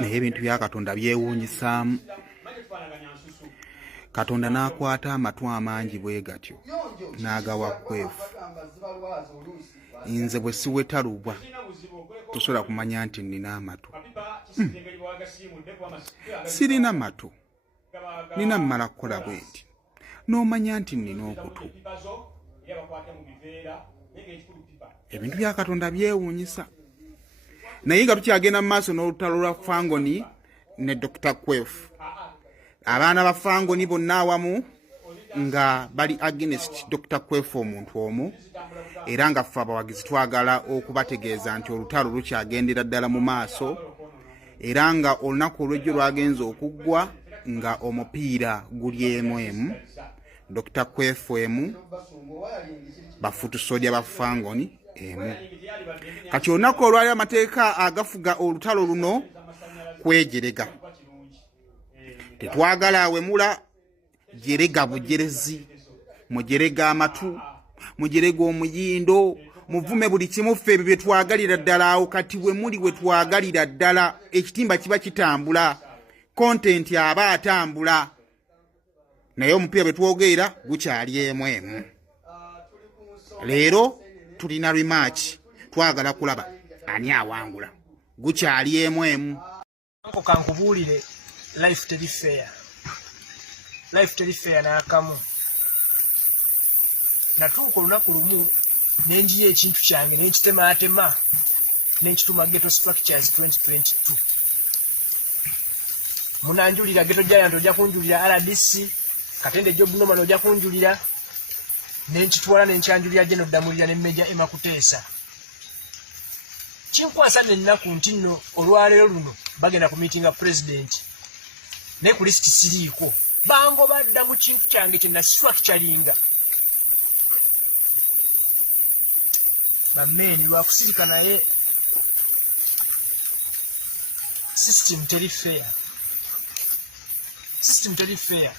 naye ebintu bya Katonda byewuunyisaamu. Katonda n'akwata amatu amangi bwe gatyo n'agawa Kwefu. Nze bwe siwetalubwa tosobola kumanya nti nina amatu. Sirina matu, nina mmala kukola bweti n'omanya nti nina okutu. Ebintu bya Katonda byewuunyisa. Naye nga tukyagenda mu maaso n'olutalo lwa Fangoni ne Dr. Kwefu, abaana ba Fangoni bonna awamu nga bali against Dr. Kwefu omuntu omu, era nga ffe abawagizi twagala okubategeeza nti olutalo lukyagendera ddala mu maaso, era nga olunaku olw'ejjo lwagenza okuggwa nga omupiira guli emu, Dr. Kwefu emu, bafutusodya ba Fangoni emu. Kati olunaku olwali amateeka agafuga olutalo luno kwejerega. Tetwagala wemula jerega bujerezi, mujerega amatu, mujerega omuyindo, muvume buli kimu ffe bye twagalira ddala awo. Kati we muli we twagalira ddala ekitimba kiba kitambula, content aba atambula, naye omupiira bwe twogerera gukyali emu. Leero tulina rematch, twagala kulaba ani awangula, gukyali emu. Nko kankubuulire life teri fair. Life teri fair n'akamu. Natuuka olunaku lumu nenjiya ekintu kyange nenkitemaatema nenkituma Ghetto Structures 2022. Munanjulira Ghetto Giant ojja kunjulira RDC, Katende Job Norman ojja kunjulira, nenkitwala nenkyanjulira General Damulira ne Major Emma Kuteesa. Kinkwasa n'ennaku nti nno olwaleero luno bagenda ku meetinga president ne ku list siriiko, bango badda mu kintu kyange kye structuringa. Bameni lwakusirika naye system teri fair. System teri fair.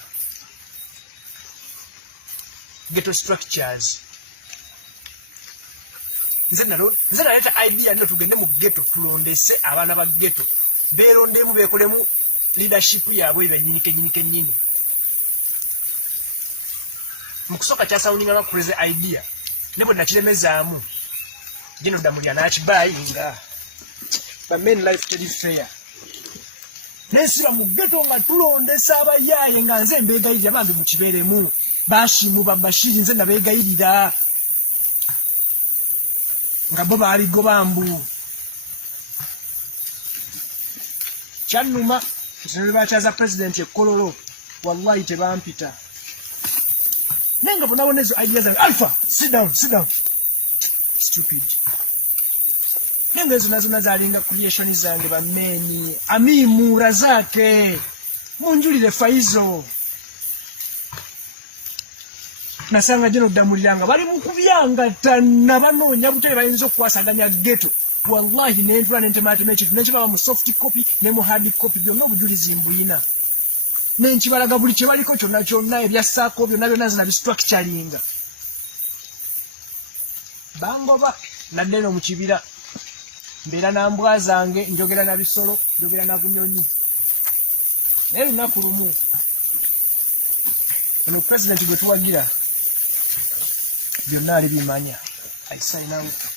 Ghetto Structures. Nze naleta idea nno tugende mu ghetto tulondese abaana ba ghetto. Beerondemu beekolemu leadership yaabwe bennyini. Mu kusooka kyasawuninga nga crazy idea. Ne bwe nakiremezaamu Gino Damulira n'akibayinga. Bameni life teri fair. Nesiba mu ghetto nga tulondesa abayaaye nga nze mbeegayirira bambi mu kibeeremu. Bashimu babashiri nze nabeegayirira. Nga bo baali gobambu. Kyannuma nze bakyaza president ekkololo, wallahi tebampita. Nenga bonabona ezo ideas zange, Alpha, sit down. Stupid. Nenga ezo nazo nazalinga creation zange bameni. Amimu Razake. Munjulire Faizo. Nasanga General Damulira nga bali mu kubyangata banoonya butebe bayinza okukwasaganya ghetto. Wallahi nentula nentemaatema ekintu nekibaba mu soft copy ne mu hard copy byonna obujulizi mbuyina. Nenkibalaga buli kye baliko kyonna ebyassaako byonna nze nabistructuringa. Bangoba nadde no mu kibira. Mbeera na mbwa zange, njogera na bisolo, njogera na bunyonyi. Naye lunaku lumu ono president gwe tuwagira byonna ali bimanya. I sign out.